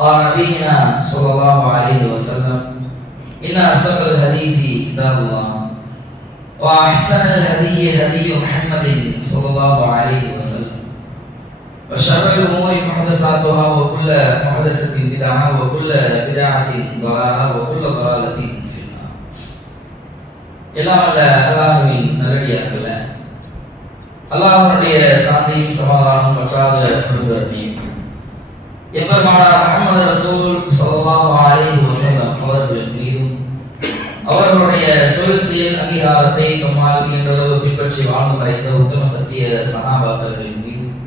قال نبينا صلى الله عليه وسلم إن أصدق الحديث كتاب الله وأحسن الهدي هدي محمد صلى الله عليه وسلم وشر الأمور محدثاتها وكل محدثة بدعة وكل بدعة ضلالة وكل ضلالة في النار எல்லாம் அல்ல அல்லாஹுவின் நல்லடியார்கள அல்லாஹனுடைய சாந்தியும் சமாதானம் பற்றாத பெருந்தரணியும் எம்பெருமானார் ரசூல் ஸல்லல்லாஹு அலைஹி வஸல்லம். அவர்கள் மீதும் அவர்களுடைய சொல் செயல் அங்கீகாரத்தை நம்மால் என்றளவு பின்பற்றி வாழ்ந்து மறைந்த உத்தம சத்திய சகாபாக்களின் மீதும்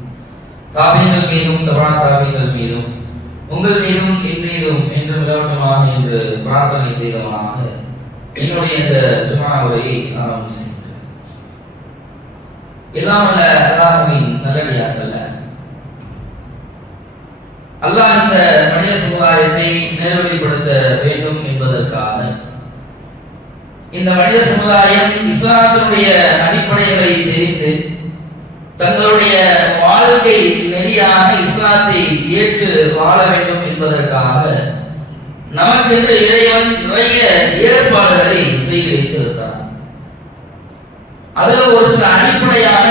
காவியங்கள் மீதும் தபா காவியங்கள் மீதும் உங்கள் மீதும் என் மீதும் என்று நிலவட்டமாக என்று பிரார்த்தனை செய்தவனாக என்னுடைய இந்த ஜுமா உரையை ஆரம்பம் செய்கிறேன் எல்லாம் அல்லாஹின் நல்லடியார்கள் அல்லாஹ் இந்த மனித சமுதாயத்தை நேர்வழிப்படுத்த வேண்டும் என்பதற்காக. இந்த மனித சமுதாயம் இஸ்லாத்தினுடைய அடிப்படைகளை தெரிந்து தங்களுடைய வாழ்க்கை நெறியாக இஸ்லாத்தை ஏற்று வாழ வேண்டும் என்பதற்காக நமக்கென்று இறைவன் நிறைய ஏற்பாடுகளை செய்து வைத்திருக்கிறார் அதில் ஒரு சில அடிப்படையான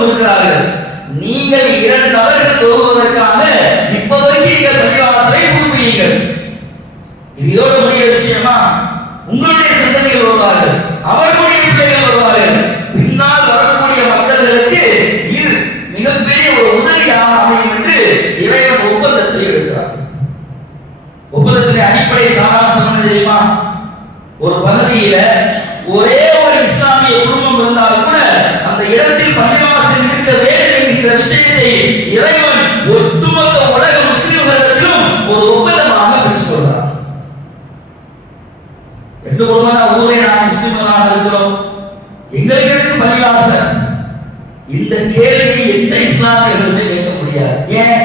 கொடுக்கிறார்கள் நீங்கள் இரண்டு நபர்கள் தொகுவதற்காக இப்போதைக்கு நீங்கள் பள்ளிவாசலை புதுப்பியுங்கள் இது இதோட முடிய விஷயமா உங்களுடைய சிந்தனைகள் வருவார்கள் அவர்களுடைய பிள்ளைகள் வருவார்கள். பின்னால் வரக்கூடிய மக்களுக்கு இது மிகப்பெரிய ஒரு உதவியாக அமையும் என்று இறைவன் ஒப்பந்தத்தை எடுக்கிறார் ஒப்பந்தத்தின் அடிப்படை சாராசம் தெரியுமா? ஒரு பகுதியில இது மூலமா ஊரே நாம் முஸ்லிம்களாக இருக்கிறோம். எங்களுக்கு எதுக்கு பலிவாசன் இந்த கேள்வி எந்த இஸ்லாமியர்களுமே கேட்க முடியாது. ஏன்?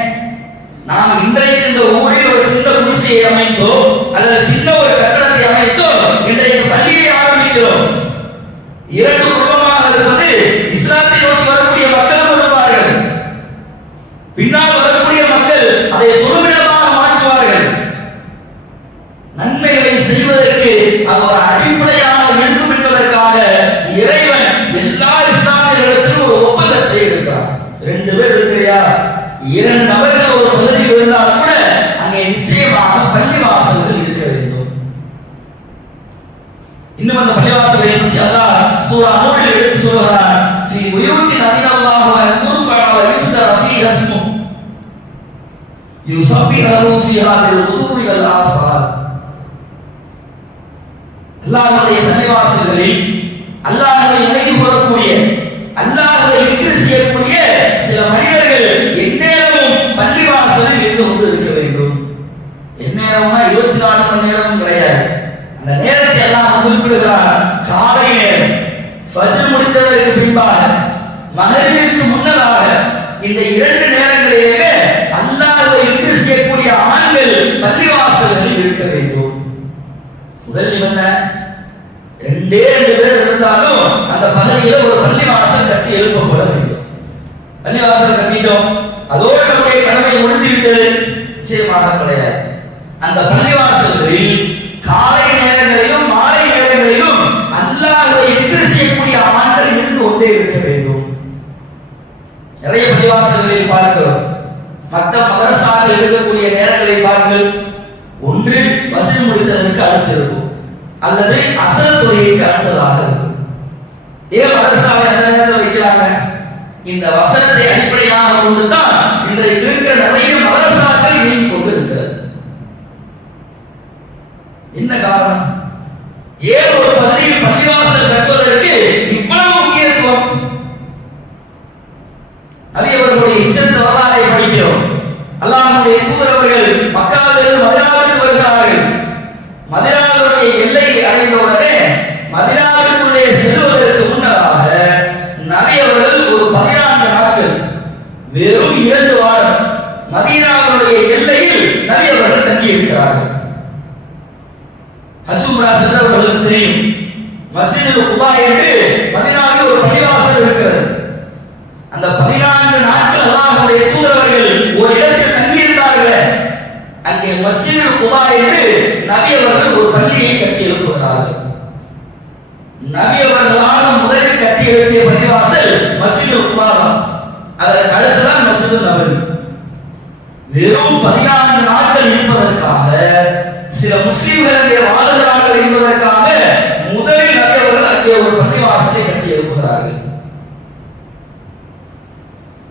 நாம் இன்றைக்கு இந்த ஊரில் ஒரு சின்ன குடிசையை அமைத்தோ அல்லது சின்ன ஒரு கட்டடத்தை அமைத்தோ இன்றைய பள்ளியை ஆரம்பிக்கிறோம். இரண்டு குடும்பமாக இருப்பது இஸ்லாத்தை நோக்கி வரக்கூடிய மக்களும் இருப்பார்கள் பின்னால் فيها بالغدو والآصال அல்லாஹுடைய பள்ளிவாசல்களில் அல்லாஹுவை நினைவு கூறக்கூடிய அல்லாஹ்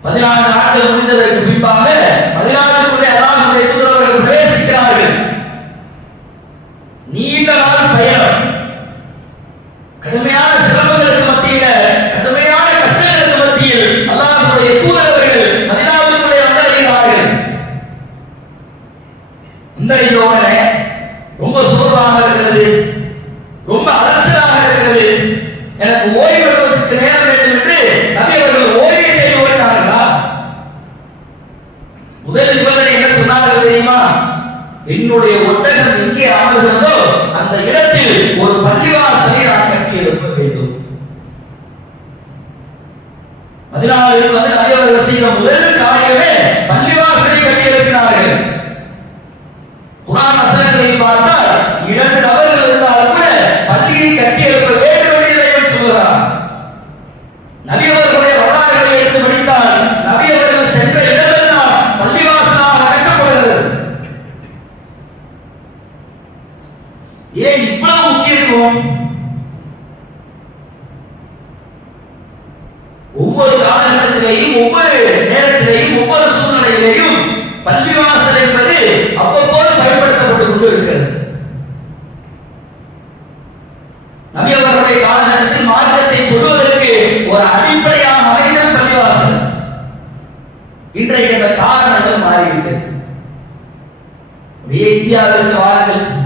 பதினாறு நாட்கள் முடிந்ததற்கு பின்பாக பதினாறுக்குள்ளே அல்லாஹுடைய தூதரவர்கள் பிரவேசிக்கிறார்கள். நீண்ட நாள் பயணம். கடுமையான வாருங்கள் இந்தியாவிற்கு வாருங்கள்.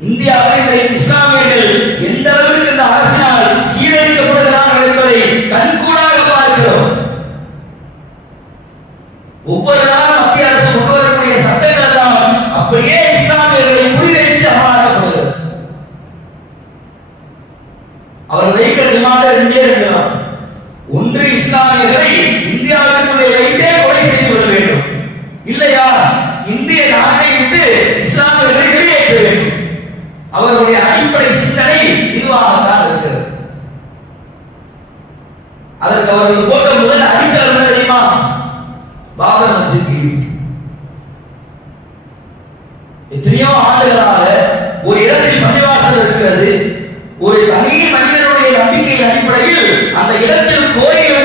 இந்தியாவை எத்தனையோ ஆண்டுகளாக ஒரு இடத்தில் மணிவாசல் இருக்கிறது. ஒரு தனி மனிதனுடைய நம்பிக்கை அடிப்படையில் அந்த இடத்தில் கோயில்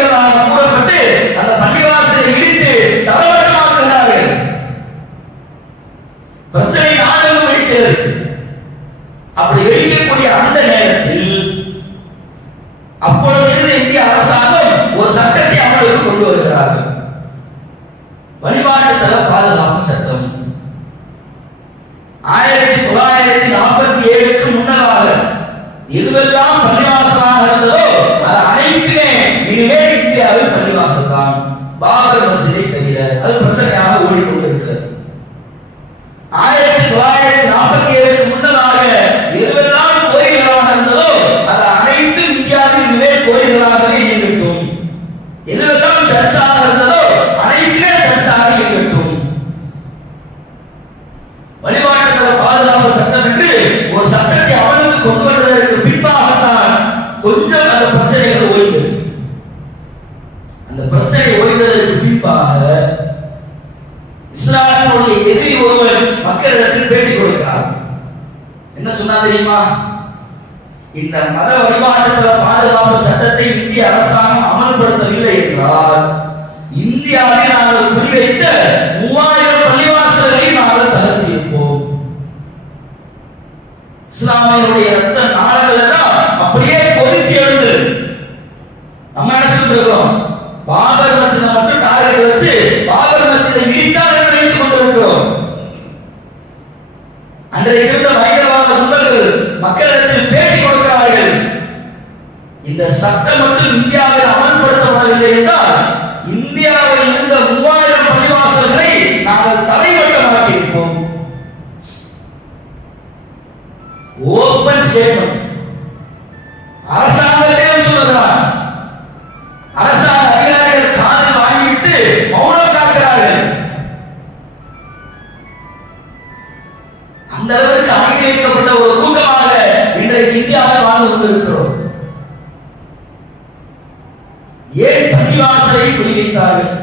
ஏன் பள்ளிவாசலை குறிவித்தார்கள்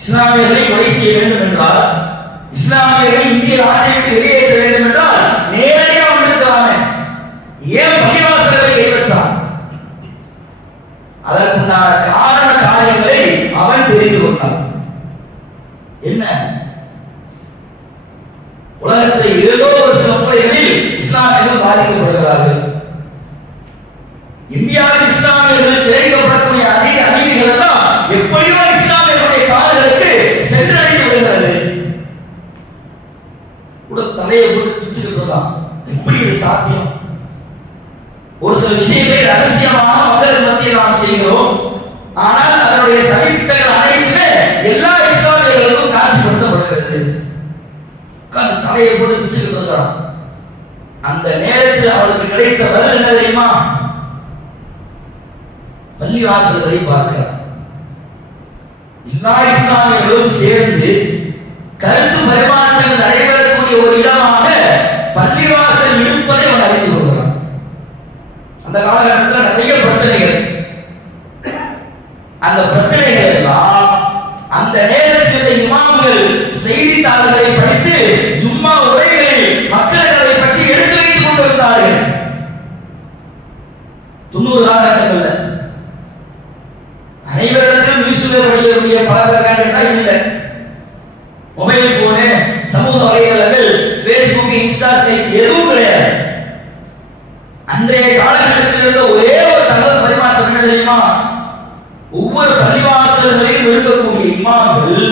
இஸ்லாமியர்களை கொலை செய்ய வேண்டும் என்றால் இஸ்லாமியர்களை இந்திய நாட்டை விட்டு வெளியேற்ற வேண்டும் என்றால் நேரடியாக வந்திருக்கலாமே. ஏன் பள்ளிவாசலை கைவற்றான் அதற்குண்டான காரண காரியங்களை அவன் தெரிந்து கொண்டான். என்ன? உலகத்தில் ஏதோ ஒரு சில முறைகளில் இஸ்லாமியர்கள் பாதிக்கப்படுகிறார்கள். இந்தியா இஸ்லாமியர்கள் கிடைக்கப்படக்கூடிய அநீதி அநீதிகள் எல்லாம் எப்படியோ இஸ்லாமியர்களுடைய காதுகளுக்கு சென்றடைந்து விடுகிறது. கூட தலையை போட்டு பிச்சுக்கிறதா எப்படி சாத்தியம்? ஒரு சில விஷயத்தை ரகசியமாக மக்கள் மத்தியில் நாம் செய்கிறோம். ஆனால் அதனுடைய சதித்திட்டங்கள் அனைத்துமே எல்லா இஸ்லாமியர்களுக்கும் காட்சிப்படுத்தப்படுகிறது. தலையை போட்டு பிச்சுக்கிறதா அந்த நேரத்தில் அவளுக்கு கிடைத்த பதில் என்ன தெரியுமா? பள்ளிவாசல்களை பார்க்கிறார் எல்லா இஸ்லாமியர்களும் சேர்ந்து கருத்து பரிமாற்றங்கள் நடைபெறக்கூடிய ஒரு இடமாக பள்ளிவாசல் இருப்பதை அவன் அறிந்து கொள்கிறான். அந்த காலகட்டத்தில் நிறைய பிரச்சனைகள். அந்த பிரச்சனைகள் எல்லாம் அந்த நேரத்தில் இமாம்கள் செய்தித்தாள்களை படித்து சும்மா உரைகளில் மக்களுக்கு அதை பற்றி எடுத்து வைத்துக் கொண்டிருந்தார்கள். தொண்ணூறு காலகட்டங்கள் நியூஸ்ல படிக்கக்கூடிய பழக்கம் கேட்டா இல்லை. மொபைல் போனு சமூக வலைதளங்கள் பேஸ்புக் இன்ஸ்டா சைட் எதுவும் கிடையாது. அன்றைய காலகட்டத்தில் இருந்த ஒரே ஒரு தகவல் பரிமாற்றம் என்ன தெரியுமா? ஒவ்வொரு பள்ளிவாசல்களிலும் இருக்கக்கூடிய இமாம்கள்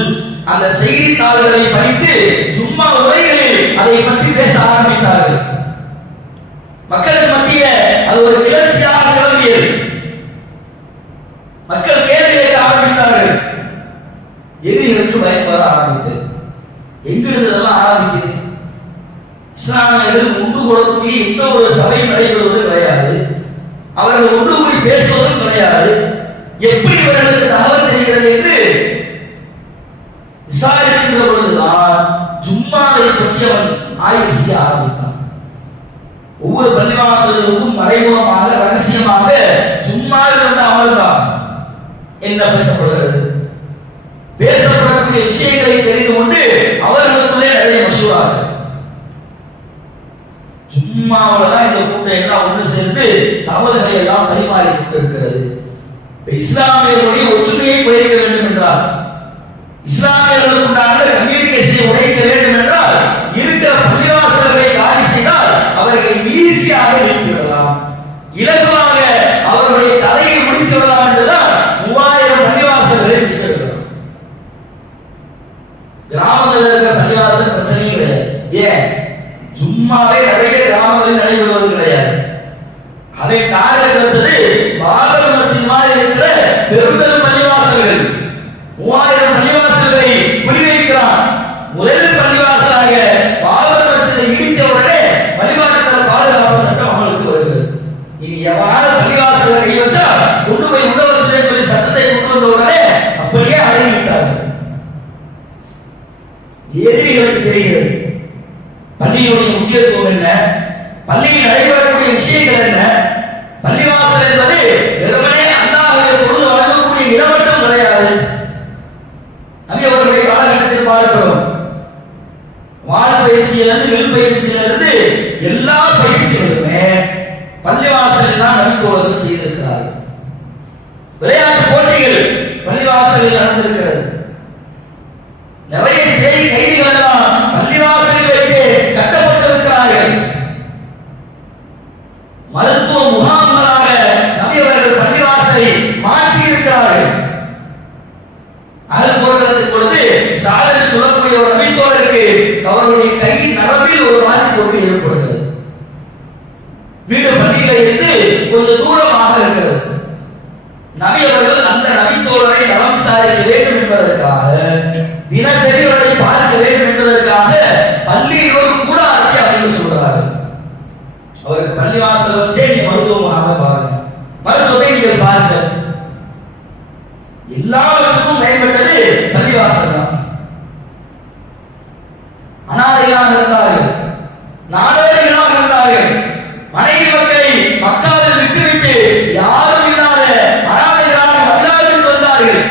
அந்த செய்தித்தாள்களை படித்து சும்மா உரைகளில் அதை பற்றி பேச ஆரம்பித்தார்கள். மக்களுக்கு மத்திய அது ஒரு கிளர்ச்சியாக கிளம்பியது மக்கள் எதிரிகளுக்கு பயம் வர ஆரம்பித்தது? எங்கிருந்து இதெல்லாம் ஆரம்பிக்குது இஸ்லாமியர்கள் ஒன்று கூடக்கூடிய எந்த ஒரு சபை நடைபெறுவது கிடையாது. அவர்கள் ஒன்று கூடி பேசுவதும் கிடையாது. எப்படி இவர்களுக்கு தகவல் தெரிகிறது என்று விசாரிக்கின்ற பொழுதுதான் ஜும்மாவை பற்றி அவன் ஆய்வு செய்ய ஆரம்பித்தான். ஒவ்வொரு பள்ளிவாசலுக்கும் மறைமுகமாக ரகசியமாக ஜும்மாவில் வந்து அமர்ந்தான். என்ன பேசப்படுகிறது? பேசப்படக்கூடிய விஷயங்களை தெரிந்து கொண்டு அவர்களுக்குள்ளே நிறைய மசூரார்கள் சும்மாவில்தான் இந்த கூட்டம் எல்லாம் ஒன்று சேர்ந்து தகவல்களை எல்லாம் பரிமாறி கொண்டிருக்கிறது இஸ்லாமியர்களுடைய ஒற்றுமையை குறைக்க வேண்டும் என்றால் இஸ்லாமியர்களுக்கு உண்டான கம்யூனிகேஷனை உடைக்க வேண்டும் என்றால் இருக்கிற பள்ளிவாசல்களை காலி செய்தால் அவர்களை ஈஸியாக நீக்கி இலக்கு இலகுவாக அவர்களுடைய தலையை முடித்து விடலாம் என்றுதான் மூவாயிரம் பள்ளிவாசல்களை விசிருக்கிறோம் கிராமங்களில் இருக்கிற பள்ளிவாசல் பிரச்சனையும் கிடையாது ஏன் சும்மாவே நிறைய கிராமங்களில் நடைபெறுவது கிடையாது. அதை டார்கெட் வச்சது பாபர் மசீத் மாதிரி இருக்கிற பெருந்தல் பள்ளிவாசலில் செய்திருக்கிறார்கள் விளையாட்டு போட்டிகள் பள்ளிவாசலில் நடந்திருக்கிறது. நீங்கள் பாருங்கள் எல்லாவற்றுக்கும் மேம்பட்டது பள்ளிவாசல் தான் அனாதைகளாக இருந்தார்கள் நாலு இருந்தார்கள் மனைவி மக்களை மக்காவில் விட்டுவிட்டு யாரும் இல்லாத அனாதைகளாக மதினாவிற்கு வந்தார்கள்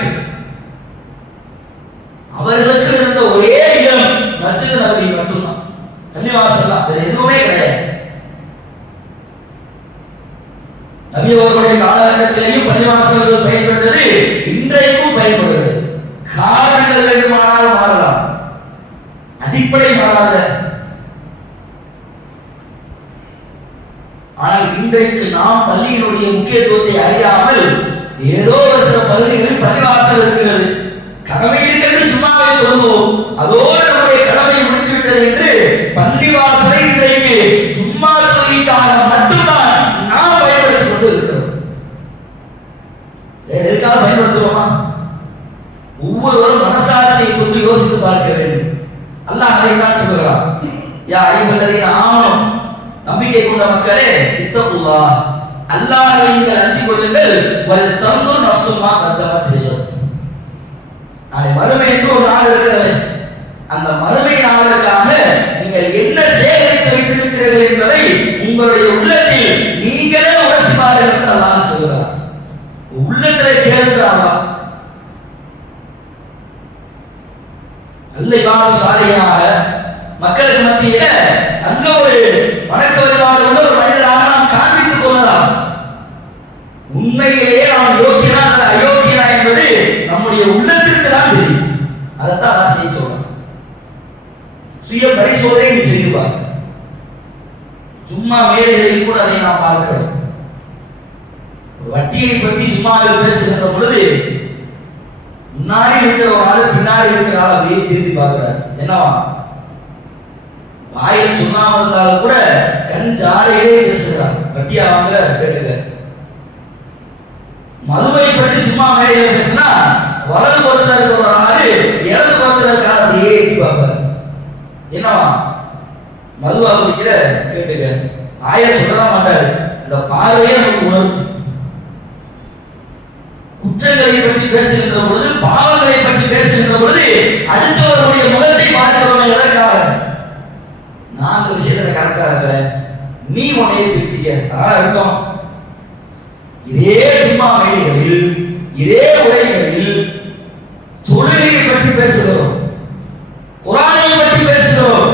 அவர்களுக்கு இருந்த ஒரே இடம் மஸ்ஜித் நபி மட்டும்தான் பள்ளிவாசல் தான் வேற எதுவுமே கிடையாது நபி அவர்களுடைய காலகட்டத்திலேயும் பள்ளிவாசல்கள் பயன்பட்டது இன்றைக்கும் பயன்படுகிறது காரணங்கள் வேண்டுமானாலும் மாறலாம் அடிப்படை மாறாத ஆனால் இன்றைக்கு நாம் பள்ளியினுடைய முக்கியத்துவத்தை அறியாமல் ஏதோ ஒரு சில வாசல் இருக்கிறது. கடமை இருக்கிறது சும்மாவே தொழுவோம் அதோடு நம்முடைய கடமை முடிந்துவிட்டது என்று பள்ளி வாசலை இன்றைக்கு சும்மா தொழுகைக்காக மட்டும்தான் நாம் பயன்படுத்திக் கொண்டு இருக்கிறோம் எதுக்காக பயன்படுத்துவோமா? ஒவ்வொருவரும் மனசாட்சியை கொண்டு யோசித்து பார்க்க வேண்டும். அல்லாஹ் அதை தான் சொல்லுகிறார் யா ஐவல்லதீன ஆமனும் நம்பிக்கை கொண்ட மக்களே இத்தகுல்லா. அல்லாஹ்வை நீங்கள் அஞ்சிக் கொள்ளுங்கள். வல் தந்து நசுமா கத்தமத் செய்யும் நாளை மறுமை என்று ஒரு நாள் இருக்கிறது? அந்த மறுமை நாளுக்காக நீங்கள் என்ன சேகரித்து வைத்திருக்கிறீர்கள் என்பதை உங்களுடைய உள்ளத்தில் நீங்களே உரசி பாருங்கள் அல்லாஹ் சொல்கிறார். உள்ளத்திலே கேளுங்கிறாரா நல்ல இமாம் சாலையாக மக்களுக்கு மத்தியில நல்ல ஒரு வணக்க வழிபாடு உள்ள ஒரு மனிதராக நாம் காண்பித்துக் கொள்ளலாம். உண்மையிலேயே நாம் யோக்கியனா அல்லது அயோக்கியனா என்பது நம்முடைய உள்ள அதைத்தான் நான் செய்ய சொல்றேன். சுய பரிசோதனை நீ செய்வார் சும்மா மேடைகளில் கூட அதை நாம் பார்க்கிறோம். ஒரு வட்டியை பற்றி சும்மா பேசுகின்ற பொழுது முன்னாடி இருக்கிற ஒரு பின்னாடி இருக்கிற ஆள் அப்படியே திரும்பி பார்க்கிறார். என்னவா? வாயில் சும்மா இருந்தாலும் கூட கண் ஜாலையிலே பேசுகிறார். வட்டியா வாங்க கேட்டுக்க. மதுவை பற்றி சும்மா மேடையில பேசினா வலது புறத்துல இருக்கிற ஒரு ஆளு இடது புறத்துல இருக்கிற அப்படியே எட்டி பார்ப்பாரு. என்னவா மதுவா குடிக்கிற? கேட்டுக்க. ஆயா சொல்லதான் மாட்டாரு. அந்த பார்வையே நமக்கு உணர்த்து. குற்றங்களை பற்றி பேசுகின்ற பொழுது பாவங்களை பற்றி பேசுகின்ற பொழுது அடுத்தவருடைய முகத்தை பார்க்கிறோம் எதற்காக நான் அந்த விஷயத்துல கரெக்டா இருக்கிறேன். நீ உன்னைய திருத்திக்க. அதான் அர்த்தம். இதே சும்மா மேடைகளில் இதே உரைகளில் தொழுகையை பற்றி பேசுகிறோம். குரானை பற்றி பேசுகிறோம்.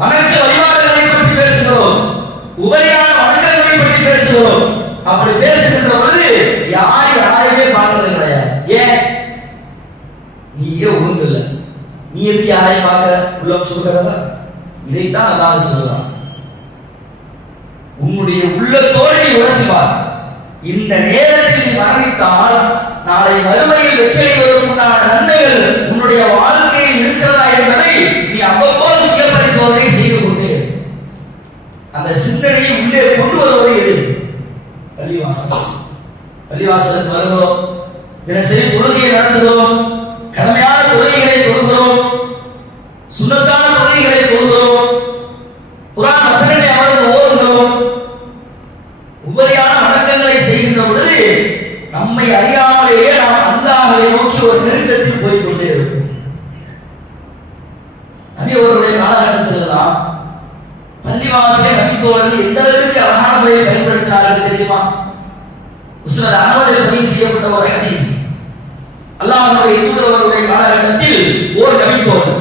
வணக்க வழிபாடுகளை பற்றி பேசுகிறோம். உபரியான வணக்கங்களை பற்றி பேசுகிறோம். அப்படி பேசுகின்ற பொழுது யார் யாரையுமே பார்க்கறது கிடையாது. ஏன்? நீயே ஒழுங்கு இல்லை நீ எதுக்கு யாரையும் பார்க்க உள்ளம் சொல்கிறதா இதைத்தான் அல்லாஹ் சொல்லலாம் உன்னுடைய உள்ளத்தோடு நீ உரசிவார் இந்த நேரத்தில் நீ மரணித்தால் வறுமையில் மறுமையில் வெற்றியடைவதற்குண்டான நன்மைகள் உன்னுடைய வாழ்க்கையில் இருக்கிறதா என்பதை நீ அவ்வப்போது சுய பரிசோதனை செய்து கொண்டே. அந்த சிந்தனையை உள்ளே கொண்டு வருவது எது? பள்ளிவாசல். பள்ளிவாசலுக்கு வருகிறோம். தினசரி தொழுகையை நடத்துகிறோம். கடமையாக அவரை நோக்கி ஒரு நெருக்கத்தில் போய் கொண்டே இருக்கும். நபி அவருடைய காலகட்டத்தில் எல்லாம் பள்ளிவாசலை நபித்தோழர்கள் எந்த அளவிற்கு அழகான முறையை பயன்படுத்தினார்கள் தெரியுமா? முஸ்லிம் அகமதில் பதிவு செய்யப்பட்ட ஒரு ஹதீஸ். அல்லாஹனுடைய தூதர் அவருடைய காலகட்டத்தில் ஓர் நபித்தோழர்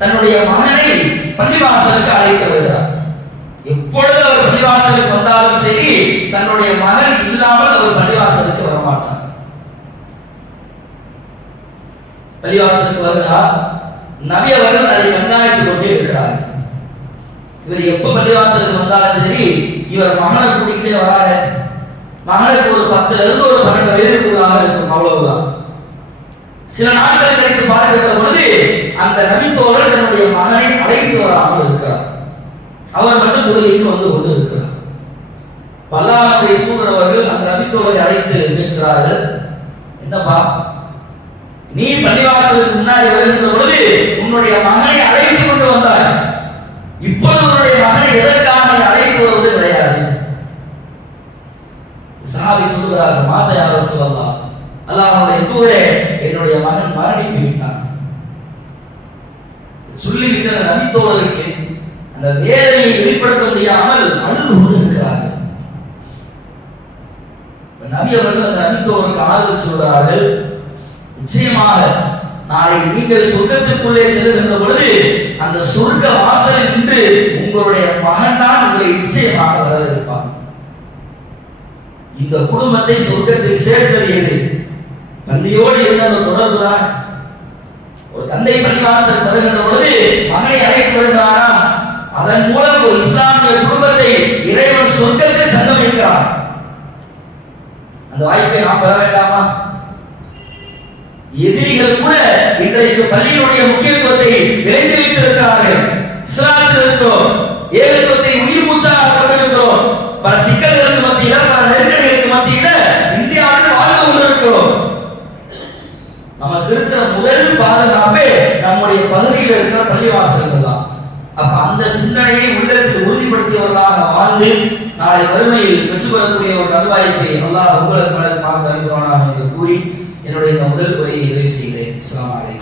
தன்னுடைய மகனை பள்ளிவாசலுக்கு அழைத்து வருகிறார். எப்பொழுது அவர் பள்ளிவாசலுக்கு வந்தாலும் சரி தன்னுடைய மகன் இல்லாமல் அவர் பள்ளிவாசலுக்கு வரமாட்டார் பள்ளிவாசலுக்கு வருகிறார் நபி அவர்கள் அதை கண்காணித்துக் கொண்டே இருக்கிறார் இவர் எப்ப பள்ளிவாசலுக்கு வந்தாலும் சரி இவர் மகனை கூட்டிகிட்டே வராரு மகனுக்கு ஒரு பத்துல இருந்து ஒரு பன்னெண்டு வயதுக்குள்ளாக இருக்கும் அவ்வளவுதான். சில நாட்கள் கழித்து பார்க்கிற பொழுது அந்த நபித்தோழர் தன்னுடைய மகனை அழைத்து வராமல் இருக்கிறார். அவர் மட்டும் தொழுகைக்கு வந்து கொண்டு இருக்கிறார் பல்லாருடைய தூதரவர்கள் அந்த நபித்தோழரை அழைத்து நிற்கிறார்கள். என்னப்பா நீ பள்ளிவாசலுக்கு முன்னாடி வருகின்ற பொழுது உன்னுடைய மகனை அழைத்து கொண்டு வந்தாய். இப்போது உன்னுடைய மகனை எதற்காக நீ அழைத்து வருவது கிடையாது? சஹாபி சொல்கிறார்கள் மாதா யாரோ சொல்லலாம் அல்லாஹ்வுடைய தூரே என்னுடைய மகன் மரணித்து விட்டான். சொல்லிவிட்டு அந்த நபித்தோழருக்கு அந்த வேதனையை வெளிப்படுத்த முடியாமல் அழுது கொண்டிருக்கிறார்கள். நபி அவர்கள் அந்த நபித்தோழருக்கு ஆறுதல் சொல்கிறார்கள் நிச்சயமாக நாளை நீங்கள் சொர்க்கத்திற்குள்ளே செல்லுகின்ற பொழுது அந்த சொர்க்க வாசல் நின்று உங்களுடைய மகன் தான் உங்களை நிச்சயமாக வரவேற்பான் இந்த குடும்பத்தை சொர்க்கத்தில் சேர்த்தது எது? பள்ளியோடு இருந்த அந்த தொடர்பு தான். ஒரு தந்தை பள்ளிவாசல் வருகின்ற பொழுது மகனை அழைத்து வருகிறாரா? அதன் மூலம் ஒரு இஸ்லாமிய குடும்பத்தை இறைவன் சொர்க்கத்தை சங்கமிக்கிறார் அந்த வாய்ப்பை நாம் பெற வேண்டாமா? எதிரிகள் கூட இன்றைக்கு பள்ளியினுடைய முக்கியத்துவத்தை இழந்து வைத்திருக்கிறார்கள் இஸ்லாத்தில் இருக்கிறோம் ஏகத்துவத்தை உயிர் மூச்சாக கொண்டிருக்கிறோம் பல சிக்கல்களுக்கு மத்தியில பல நெருக்கடிகளுக்கு மத்தியில இந்தியாவில் வாழ்ந்து கொண்டிருக்கிறோம். நமக்கு இருக்கிற முதல் பாதுகாப்பே நம்முடைய பகுதியில் இருக்கிற பள்ளிவாசல்கள் தான். அப்ப அந்த சிந்தனையை உள்ளத்தில் உறுதிப்படுத்தியவர்களாக வாழ்ந்து நாளை வறுமையில் பெற்றுக்கொள்ளக்கூடிய ஒரு நல்வாய்ப்பை அல்லாஹ் உங்களுக்கு மலர் பார்க்க என்று கூறி என்னுடைய இந்த முதல் உரையை நிறைவு செய்கிறேன். அஸ்ஸலாமு அலைக்கும்.